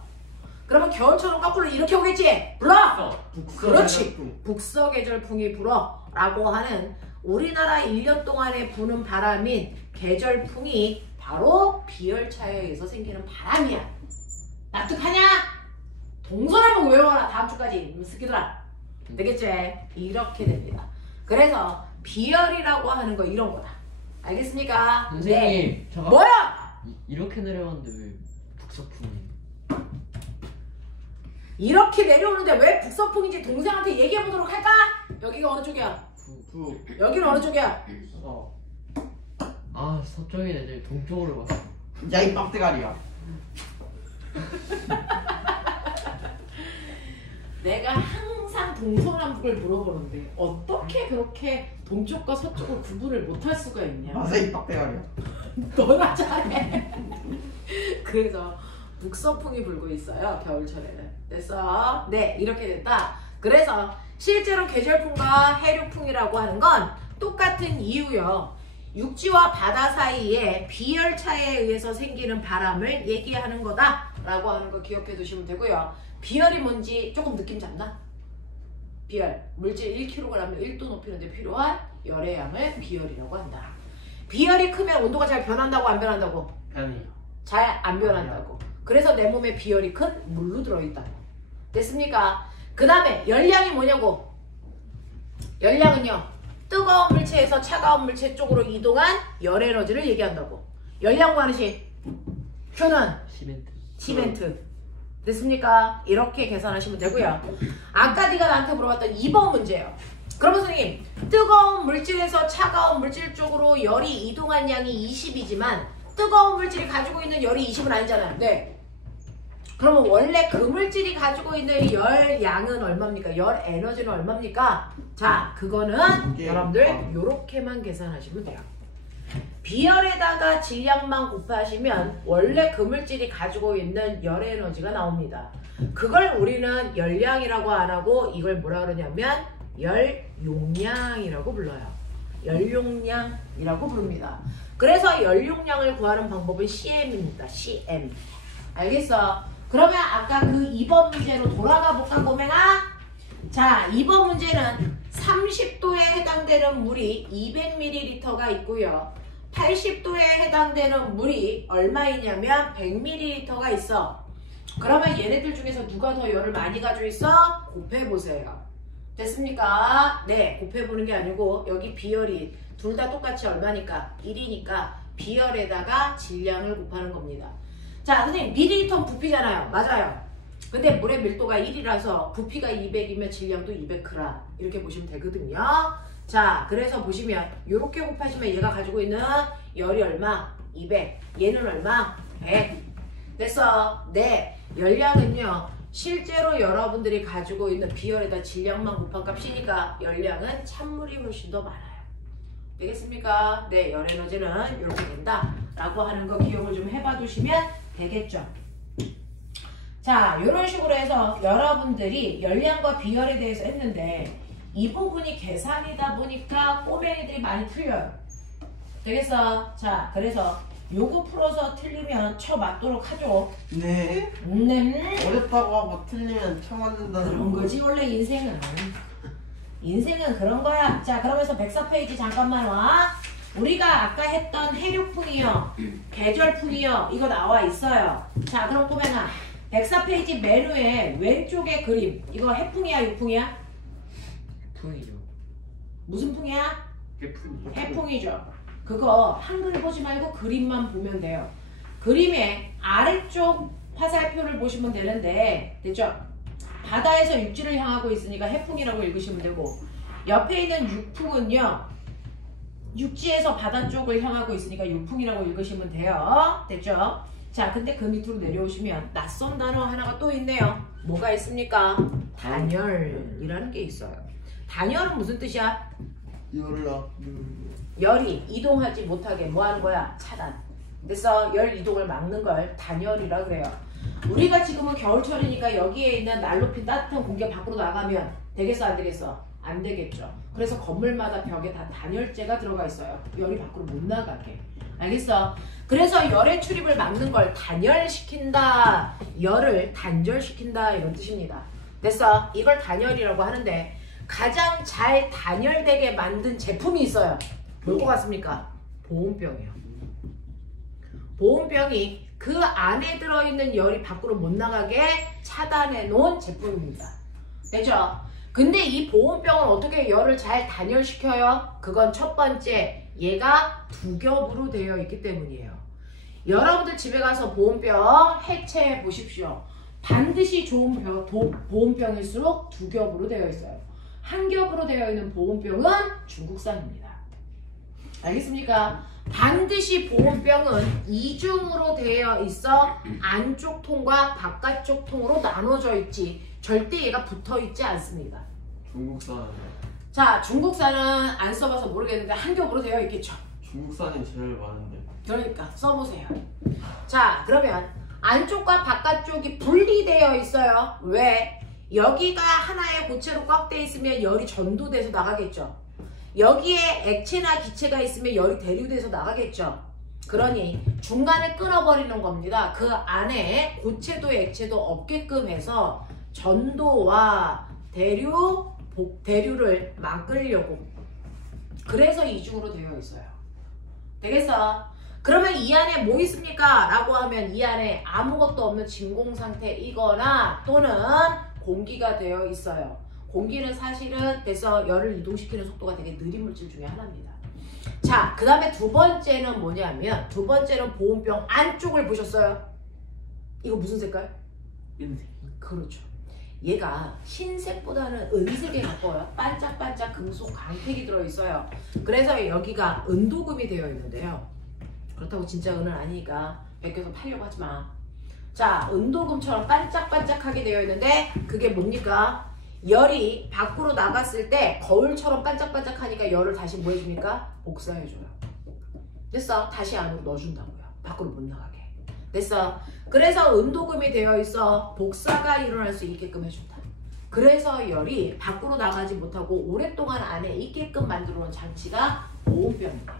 그러면 겨울철은 거꾸로 이렇게 오겠지? 불러! 그렇지. 북서계절풍이 불어 라고 하는 우리나라 1년 동안에 부는 바람인 계절풍이 바로 비열차에 의해서 생기는 바람이야. 납득하냐? 동서남북 외워라. 다음 주까지 스키들아. 되겠지? 이렇게 됩니다. 그래서 비열이라고 하는 거 이런 거다. 알겠습니까? 선생님, 잠깐. 뭐야? 이렇게 내려왔는데 왜 북서풍이? 이렇게 내려오는데 왜 북서풍인지 동생한테 얘기해 보도록 할까? 여기가 어느 쪽이야? 북. 여기는 어느 쪽이야? 서. 아, 서쪽인 애들 동쪽으로 갔어. 야, 이 빡대가리야. 내가 항상 동서남북을 물어보는데 어떻게 그렇게 동쪽과 서쪽을 구분을 못할 수가 있냐? 맞아, 이 빡대가리야. 너나 잘해. 그래서 북서풍이 불고 있어요. 겨울철에는. 됐어? 네, 이렇게 됐다. 그래서 실제로 계절풍과 해류풍이라고 하는 건 똑같은 이유요. 육지와 바다 사이에 비열차에 의해서 생기는 바람을 얘기하는 거다라고 하는 거 기억해 두시면 되고요. 비열이 뭔지 조금 느낌 잡나? 비열, 물질 1kg을 1도 높이는 데 필요한 열의 양을 비열이라고 한다. 비열이 크면 온도가 잘 변한다고 안 변한다고? 아니. 잘 안 변한다고. 그래서 내 몸에 비열이 큰 물로 들어있다고. 됐습니까? 그 다음에 열량이 뭐냐고? 열량은요, 뜨거운 물체에서 차가운 물체 쪽으로 이동한 열 에너지를 얘기한다고. 열량 구하는 식 Q는 시멘트. 됐습니까? 이렇게 계산하시면 되고요. 아까 네가 나한테 물어봤던 2번 문제예요. 그러면 선생님, 뜨거운 물질에서 차가운 물질 쪽으로 열이 이동한 양이 20이지만 뜨거운 물질이 가지고 있는 열이 20은 아니잖아요. 네. 그러면 원래 그 물질이 가지고 있는 열 양은 얼마입니까? 열 에너지는 얼마입니까? 자, 그거는 여러분들 요렇게만 계산하시면 돼요. 비열에다가 질량만 곱하시면 원래 그 물질이 가지고 있는 열 에너지가 나옵니다. 그걸 우리는 열량이라고 안 하고 이걸 뭐라 그러냐면 열용량이라고 불러요. 열용량이라고 부릅니다. 그래서 열용량을 구하는 방법은 CM입니다. CM. 알겠어? 그러면 아까 그 2번 문제로 돌아가 볼까, 고맹아? 자, 2번 문제는 30도에 해당되는 물이 200ml가 있고요. 80도에 해당되는 물이 얼마이냐면 100ml가 있어. 그러면 얘네들 중에서 누가 더 열을 많이 가지고 있어? 곱해보세요. 됐습니까? 네, 곱해보는 게 아니고 여기 비열이 둘 다 똑같이 얼마니까? 1이니까 비열에다가 질량을 곱하는 겁니다. 자, 선생님, 밀리리터는 부피잖아요. 맞아요. 근데 물의 밀도가 1이라서 부피가 200이면 질량도 200g 이렇게 보시면 되거든요. 자, 그래서 보시면 이렇게 곱하시면 얘가 가지고 있는 열이 얼마? 200. 얘는 얼마? 100. 됐어? 네. 열량은요, 실제로 여러분들이 가지고 있는 비열에다 질량만 곱한 값이니까 열량은 찬물이 훨씬 더 많아요. 되겠습니까? 네, 열 에너지는 이렇게 된다 라고 하는 거 기억을 좀 해봐 두시면 되겠죠. 자, 이런 식으로 해서 여러분들이 열량과 비열에 대해서 했는데 이 부분이 계산이다 보니까 꼬맹이들이 많이 틀려요. 되겠어? 자, 그래서 요거 풀어서 틀리면 쳐맞도록 하죠. 네. 어렵다고 하고 틀리면 쳐맞는다는 그런 거지 원래 인생은. 인생은 그런 거야. 자, 그러면서 104페이지 잠깐만 와. 우리가 아까 했던 해류풍이요, 계절풍이요, 이거 나와 있어요. 자, 그럼 꼬맹아, 104페이지 메뉴에 왼쪽에 그림, 이거 해풍이야, 육풍이야? 풍이죠. 무슨 풍이야? 해풍이. 해풍이죠. 그거 한글 보지 말고 그림만 보면 돼요. 그림의 아래쪽 화살표를 보시면 되는데, 됐죠? 바다에서 육지를 향하고 있으니까 해풍이라고 읽으시면 되고, 옆에 있는 육풍은요, 육지에서 바다 쪽을 향하고 있으니까 육풍이라고 읽으시면 돼요. 됐죠? 자, 근데 그 밑으로 내려오시면 낯선 단어 하나가 또 있네요. 뭐가 있습니까? 단열이라는 게 있어요. 단열은 무슨 뜻이야? 연락. 열이 이동하지 못하게 뭐 하는 거야? 차단. 그래서 열 이동을 막는 걸 단열이라 그래요. 우리가 지금은 겨울철이니까 여기에 있는 날 높이 따뜻한 공기 밖으로 나가면 되겠어, 안 되겠어? 안 되겠죠. 그래서 건물마다 벽에 다 단열재가 들어가 있어요. 열이 밖으로 못 나가게. 알겠어? 그래서 열의 출입을 막는 걸 단열시킨다, 열을 단절시킨다, 이런 뜻입니다. 됐어? 이걸 단열이라고 하는데 가장 잘 단열되게 만든 제품이 있어요. 뭘 것 같습니까? 보온병이요. 보온병이 그 안에 들어있는 열이 밖으로 못 나가게 차단해 놓은 제품입니다. 됐죠? 근데 이 보온병은 어떻게 열을 잘 단열시켜요? 그건 첫 번째, 얘가 두 겹으로 되어 있기 때문이에요. 여러분들 집에 가서 보온병 해체해 보십시오. 반드시 좋은 보온병일수록 두 겹으로 되어 있어요. 한 겹으로 되어 있는 보온병은 중국산입니다. 알겠습니까? 반드시 보온병은 이중으로 되어 있어 안쪽 통과 바깥쪽 통으로 나눠져 있지 절대 얘가 붙어 있지 않습니다. 중국산. 자, 중국산은 안 써봐서 모르겠는데 한 겹으로 되어 있겠죠. 중국산이 제일 많은데. 그러니까 써보세요. 자, 그러면 안쪽과 바깥쪽이 분리되어 있어요. 왜? 여기가 하나의 고체로 꽉 돼 있으면 열이 전도돼서 나가겠죠. 여기에 액체나 기체가 있으면 열이 대류돼서 나가겠죠. 그러니 중간에 끊어버리는 겁니다. 그 안에 고체도 액체도 없게끔 해서 전도와 대류를 막으려고. 그래서 이중으로 되어 있어요. 되겠어? 그러면 이 안에 뭐 있습니까? 라고 하면 이 안에 아무것도 없는 진공 상태이거나 또는 공기가 되어 있어요. 공기는 사실은 그래서 열을 이동시키는 속도가 되게 느린 물질 중에 하나입니다. 자, 그 다음에 두 번째는 뭐냐면 두 번째는 보온병 안쪽을 보셨어요? 이거 무슨 색깔? 흰색. 그렇죠. 얘가 흰색보다는 은색에 가까워요. 반짝반짝 금속 광택이 들어있어요. 그래서 여기가 은도금이 되어 있는데요. 그렇다고 진짜 은은 아니니까 베껴서 팔려고 하지 마. 자, 은도금처럼 반짝반짝하게 되어 있는데 그게 뭡니까? 열이 밖으로 나갔을 때 거울처럼 반짝반짝하니까 열을 다시 뭐 해줍니까? 복사해줘요. 됐어? 다시 안으로 넣어준다고요. 밖으로 못 나가게. 됐어? 그래서 은도금이 되어 있어 복사가 일어날 수 있게끔 해준다. 그래서 열이 밖으로 나가지 못하고 오랫동안 안에 있게끔 만들어 놓은 장치가 보온병입니다.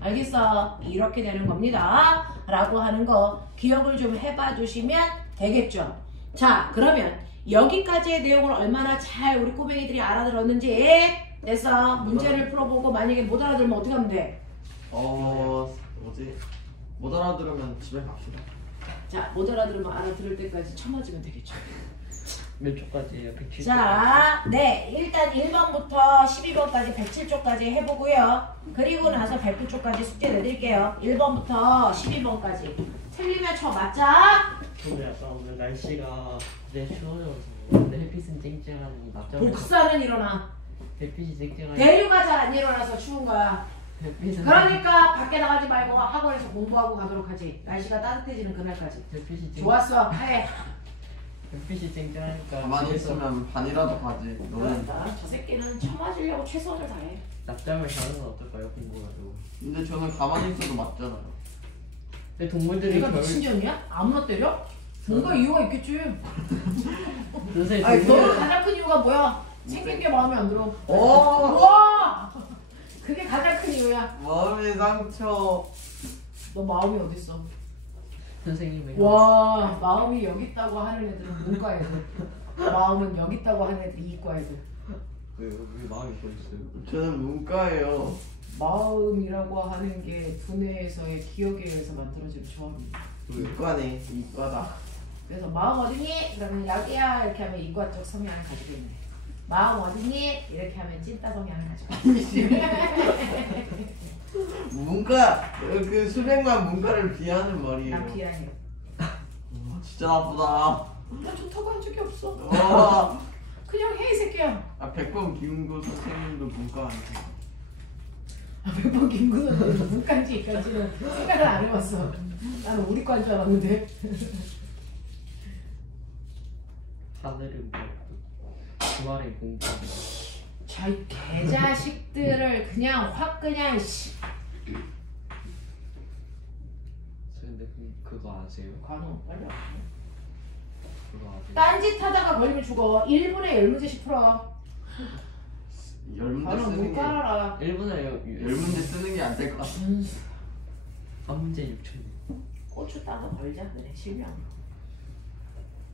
알겠어? 이렇게 되는 겁니다. 라고 하는 거 기억을 좀 해봐 주시면 되겠죠. 자, 그러면 여기까지의 내용을 얼마나 잘 우리 꼬맹이들이 알아들었는지 됐어? 문제를 풀어보고 만약에 못 알아들으면 어떻게 하면 돼? 뭐지? 못 알아들으면 집에 갑시다. 자, 못 알아들으면 알아들을 때까지 쳐맞으면 되겠죠. 몇 초까지예요? 107초. 자, 네, 일단 1번부터 12번까지 107쪽까지 해보고요. 그리고 나서 109쪽까지 숙제 내드릴게요. 1번부터 12번까지. 틀리면 쳐 맞자. 근데 약간 오늘 날씨가 되게 추워져서 근데 햇빛은 쨍쨍하고 낮잠을 복사는 일어나. 햇빛이 쨍쨍하고 대류가 잘 안 일어나서 추운 거야. 햇빛은 그러니까 밖에 나가지 말고 학원에서 공부하고 가도록 하지. 날씨가 따뜻해지는 그날까지. 햇빛이 좋았어. 해. 햇빛이 쨍쨍하니까 가만히 집에서 있으면 반이라도 가지. 너는. 그렇다. 저 새끼는 쳐맞으려고 최선을 다해. 낮잠을 자는 건 어떨까요? 공부가지고. 근데 저는 가만히 있어도 맞잖아요. 근데 동물들이 내가 미친년이야? 아무나 때려? 뭔가 이유가 있겠지. 요새 아니, 너는 동물 가장 큰 이유가 뭐야? 생긴 게 마음에 안 들어. 오! 와! 그게 가장 큰 이유야. 마음의 상처. 너 마음이 어딨어? 선생님의 와, 마음이 여기 있다고 하는 애들은 문과 애들. 마음은 여기 있다고 하는 애들이 이과 애들. 왜 마음이 보였어요? 저는 문과예요. 마음이라고 하는 게 두뇌에서의 기억에 의해서 만들어지는 조합입니다. 이과네. 이과다. 그래서 마음 어디니? 그러면 여기야 이렇게 하면 이과 쪽 성향을 가지고 있네. 마음 어디니? 이렇게 하면 찐따 성향을 가지고 있네. 문과 그 수백만 문과를 비하는 말이에요. 난 비하해. 진짜 나쁘다. 나 좋다고 한 적이 없어. 와. 그냥 해 이 새끼야. 아 100번 김은구 선생님도 문과 아니세요? 아, 100번 김구 선생님 문과인지 이과인지는 생각을 안 해봤어. 나는 우리 과인 줄 알았는데. 하늘은 주말에 공부하고 저이 개자식들을 그냥 확 그냥 씨. 근데 그거 아세요? 관우 빨리 와. 그거 아세요? 딴짓 하다가 걸리면 죽어. 1분에 10문제씩 풀어. 열 문제 관우 쓰는 못 게 깔아라. 1분에 열 문제 쓰는 게 안 될 것 같아. 한 문제 6천. 고추 따서 걸자. 그래 실명.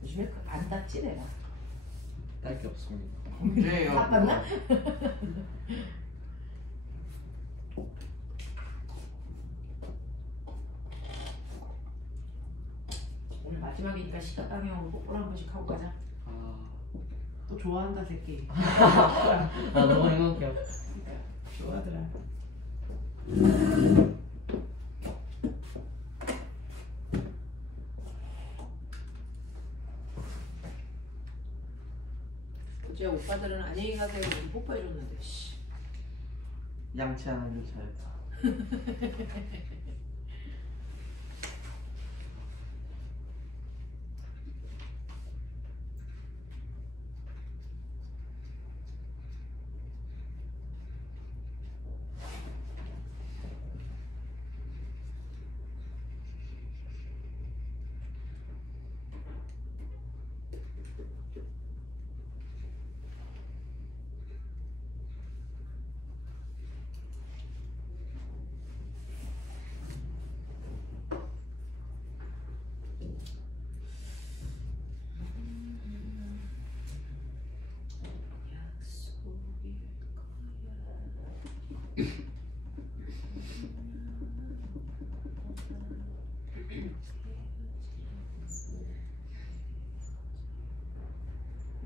요즘에 안 땄지 내가. 딸 게 없습니다. 언제예요? 다 땄나? 오늘 마지막이니까 시각강행으로 뽀뽀를 한 번씩 하고 가자. 아, 또 좋아한다 새끼. 나 너무 행복해요. 좋아하더라. 어제 오빠들은 안녕히 가세요 이렇게 뽀뽀해줬는데 씨. 양치 안 하길 잘했다.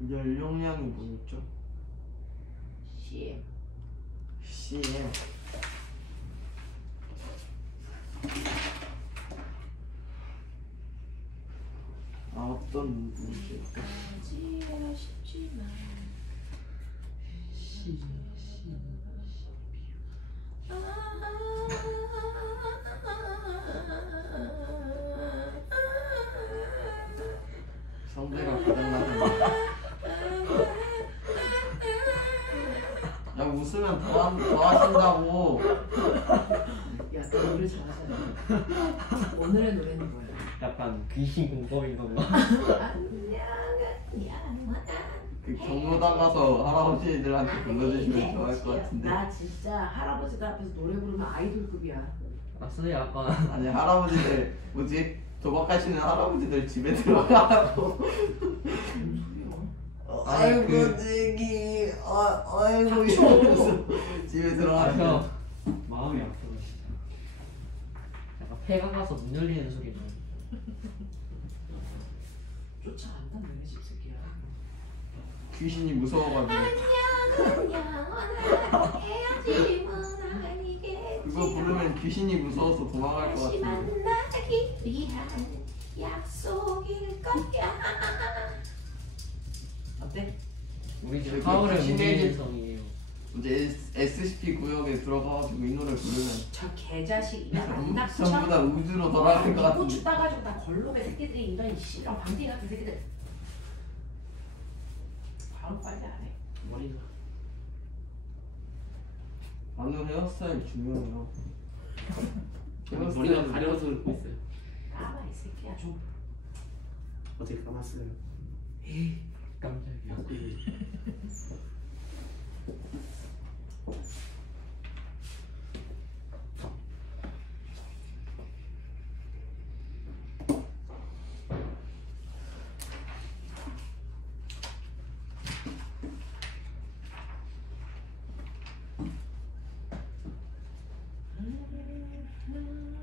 열용량이 뭐였죠? CM. CM. 아 어떤 문제일까? 하지가 싶지만 성대가 가장나서 야 웃으면 더 하신다고. 야, 너 노래 잘하잖아. 오늘의 노래는 뭐야? 약간 귀신 공법인가 봐. 그 경로당 가서 할아버지들한테 불러주시면 좋아할 것 같은데. 나 진짜 할아버지들 앞에서 노래 부르면 아이돌급이야. 맞어요, 약간. 아니 할아버지들 뭐지 도박하시는 할아버지들 집에 들어가고. 아니, 아이고 그- 애기 아이고 이러면서 집에 들어가면 형 마음이 아프다 진짜. 약간 폐가 가서 문 열리는 소리 나. 쫓아간다 너네 집 새끼야. 귀신이 무서워가지고 그거 부르면 귀신이 무서워서 도망갈 것 같은데. 만나기 위한 약속일 거야. 어때? 우리 집 저기 하울의 귀신의 집- 무게인성이에요. 이제 SCP 구역에 들어가가지고 이 노래 부르면 저 개자식 이거 안 닥쳐? 전부 다 우주로 돌아갈 것 같은데. 고추 따가지고 다 걸로배 새끼들이 이런 씨랑 방귀 같은 새끼들. 바로 빨리 안 해. 머리가. 나는 헤어스타일 중요해요. 머리가 가려서 그러고 있어요. 까마 이 새끼야 좀. 어제 감았어요. 깜짝이야.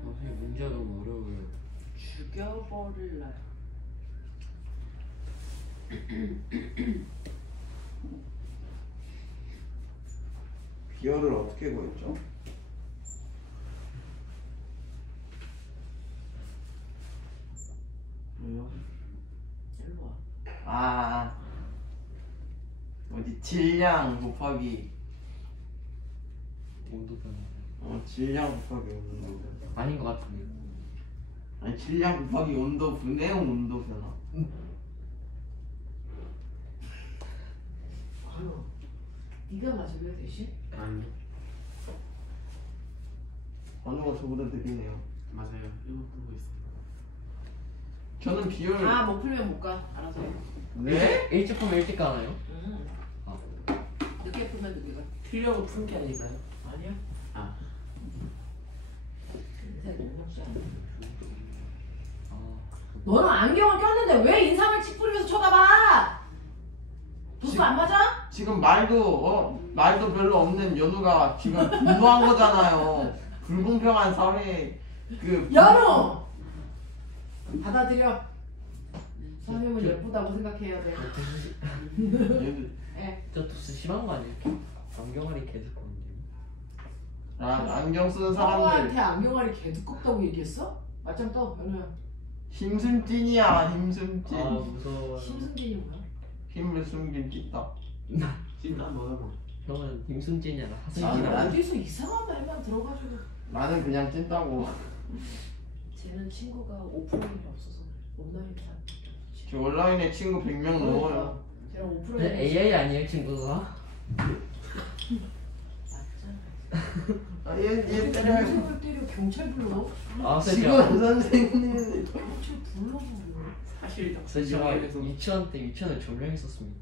선생님 문제가 너무 어려워요. 죽여버릴래. 비열을 어떻게 구했죠? 왜요? 일로 와. 아 어디 질량 곱하기 온도 변화. 질량 곱하기 온도 변화. 아닌 것 같은데. 아니 질량 곱하기 온도 분의 온도 변화. 아유, 네가 맞으려 대신? 아니 번호가 저보다 느리네요. 맞아요. 이거 보고 있어. 저는 비열. 아, 못 풀면 못 가. 알아서 해. 네? 일찍 보면 일찍 가나요? 아. 늦게 풀면 늦게 가. 틀려고 푼 게 아닐까요? 아니야. 아 인생 능력자. 아. 너는 안경을 꼈는데 왜 인상을 찌푸리면서 쳐다봐? 도수 안 맞아? 지금 말도 별로 없는 연우가 지금 분노한 거잖아요. 불공평한 사회 연우! 받아들여. 사람은 예쁘다고 생각해야 돼. 예. 저 도수 심한 거 아니에요? 안경알이 계속 거는데. 안경 쓰는 사람한테 사람들 안경알이 개 두껍다고 얘기했어? 맞짱 떠, 연우야. 힘숨찐이야. 힘숨찐. 아 무서워. 심승진이 뭐야? 힘을 숨긴 찐다. 진짜 뭐라고? 형은 힘숨진이 아니라 아, 하승진. 난- 어디서 이상한 말만 들어가지고. 나는 그냥 찐다고. 쟤는 친구가 5%밖에 없어서 온라인 다. 저 온라인에 친구 100명 넘어요. 쟤랑 5%. 근데 AI 아니에요 친구가? 맞잖아. 얘 때려요. 동생을 때려 경찰 불러. 아 지금 선생님. 경찰 불러버려. 사실 그래서 제가 영화에서 유치원 때 유치원에 조명했었습니다.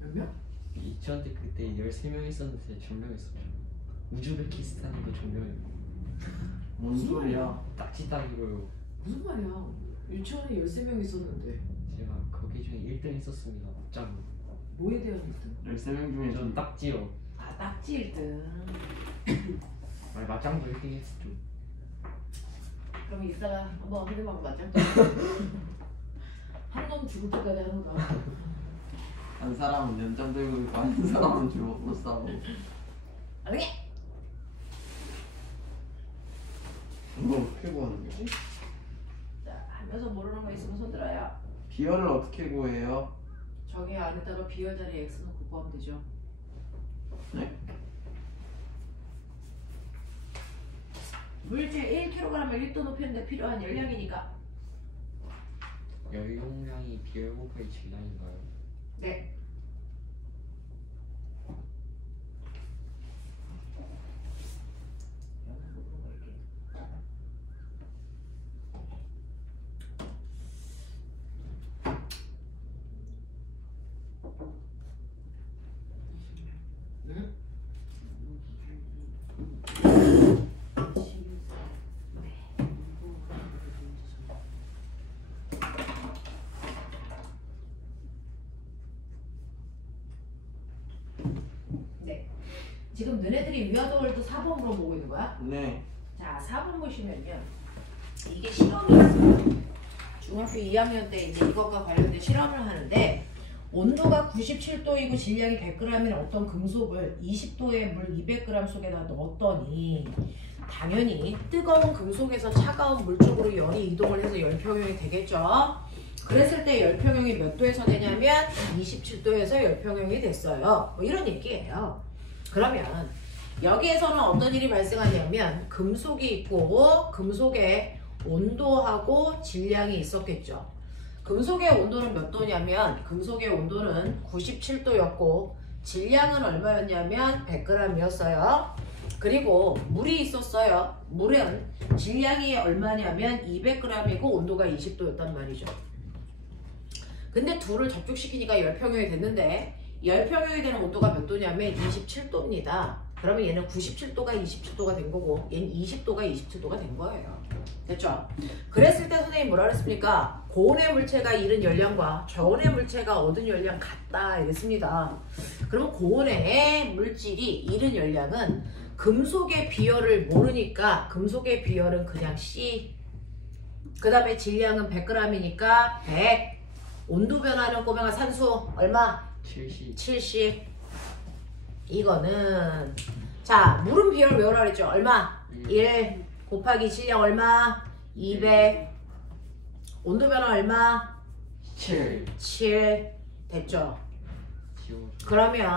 몇 명? 유치원 때 그때 13명 있었는데 조명했어요. 우즈베키스탄도 조명했고 뭔 소리야? 딱지 따기로요. 무슨 말이야? 유치원에 13명 있었는데 제가 거기 중에 1등 했었습니다. 짱. 뭐에 대한 1등? 13명 중에 전 딱지요. 아, 딱지 1등. 아니 맞짱도 1등 했었죠. 그럼 이따가 한번 해봐 맞짱. 한 놈 죽을 때까지 하는 거다. 한 사람은 연장 들고 있고 한 사람은 주먹 못 싸고. 아니? 이거 어떻게 구하는 거지? 자, 하면서 모르는 거 있으면 손 들어요. 비열을 어떻게 구해요? 저기 안에다가 비열 자리 X 넣고 구하면 되죠. 네? 물질 1kg을 1도 높이는데 필요한 열량이니까. 열용량이 비열 곱하기 질량인가요? 네. 네. 지금 너네들이 위아더월드 4번으로 보고 있는 거야? 네. 자, 4번 보시면요. 이게 실험이었어요. 중학교 2학년 때 이제 이것과 관련된 실험을 하는데 온도가 97도이고 질량이 100g인 어떤 금속을 20도의 물 200g 속에다 넣었더니 당연히 뜨거운 금속에서 차가운 물 쪽으로 열이 이동을 해서 열평형이 되겠죠. 그랬을 때 열평형이 몇 도에서 되냐면 27도에서 열평형이 됐어요. 뭐 이런 얘기예요. 그러면 여기에서는 어떤 일이 발생하냐면 금속이 있고 금속에 온도하고 질량이 있었겠죠. 금속의 온도는 몇 도냐면 금속의 온도는 97도였고 질량은 얼마였냐면 100g이었어요. 그리고 물이 있었어요. 물은 질량이 얼마냐면 200g이고 온도가 20도였단 말이죠. 근데 둘을 접촉시키니까 열평형이 됐는데 열평형이 되는 온도가 몇 도냐면 27도입니다. 그러면 얘는 97도가 27도가 된 거고 얘는 20도가 27도가 된 거예요. 됐죠? 그랬을 때 선생님이 뭐라 그랬습니까? 고온의 물체가 잃은 열량과 저온의 물체가 얻은 열량 같다 이랬습니다. 그러면 고온의 물질이 잃은 열량은 금속의 비열을 모르니까 금속의 비열은 그냥 C. 그 다음에 질량은 100g이니까 100. 온도 변화는 꼬맹아 산수 얼마? 70. 70. 이거는 자 물은 비열 외우라 그랬죠? 얼마? 1 곱하기 질량 얼마? 200. 온도 변화 얼마? 7. 7. 됐죠? 지워. 그러면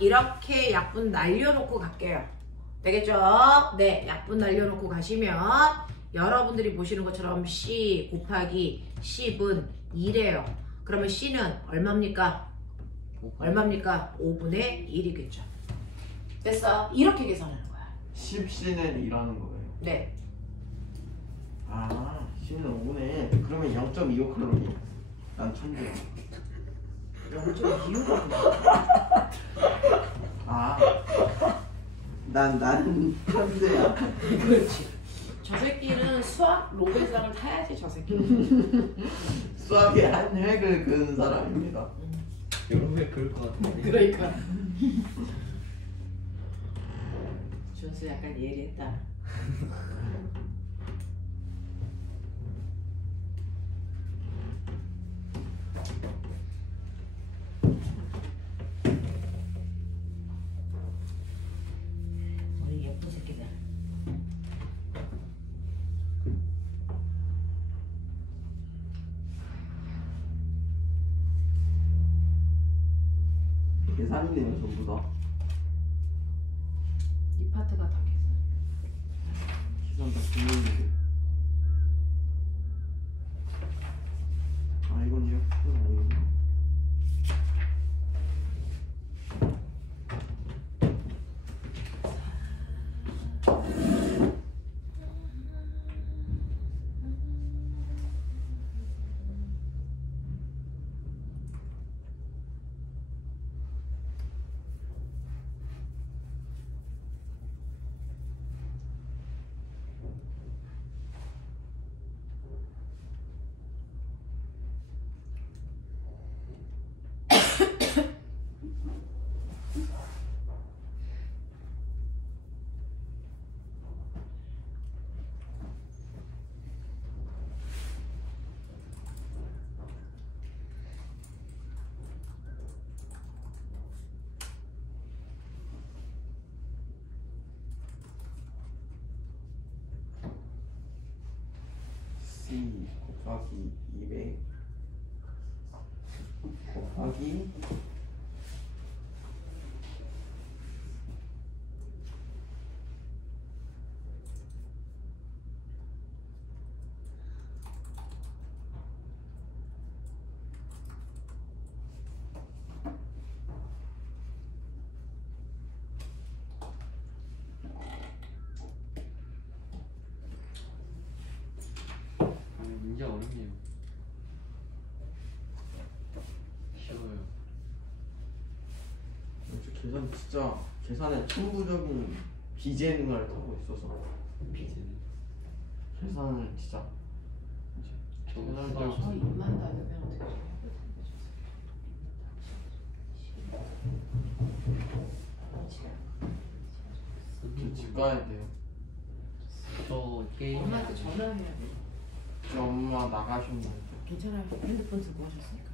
이렇게 약분 날려놓고 갈게요. 되겠죠? 네, 약분 날려놓고 가시면 여러분들이 보시는 것처럼 C 곱하기 10은 2래요. 그러면 C는 얼마입니까? 얼마입니까? 5분의 1이겠죠. 됐어? 이렇게 계산하는 거야. 10C는 일하는 거예요. 네. 아, C는 5분의. 그러면 0.25칼로리. 난 천재. 0.25가 아, 난 천재야. 그렇지. 저 새끼는 수학 노벨상을 타야지 저 새끼. 수학의 한 획을 그은 사람입니다. 여러 개 그럴 것 같은데. 그러니까. 준수 약간 예리했다. 우리 예쁜 새끼들. 계산이네요, 전부 다. 이 파트가 다 계산. 계산 다 중요한데. 아, 이건 이렇게 아니구나. C 곱하기 200 곱하기 문제 어렵네요. 쉬워요. 계산 진짜 계산에 천부적인 비재능을 타고 있어서 비즈는. 계산을 진짜 저는 계산을 수학 저 2만 받으면 어떻게 해? 집 가야 돼요. 저 게임. 엄마한테 전화해야 돼. 저 엄마 나가셨는데 괜찮아요. 핸드폰 들고 하셨으니까.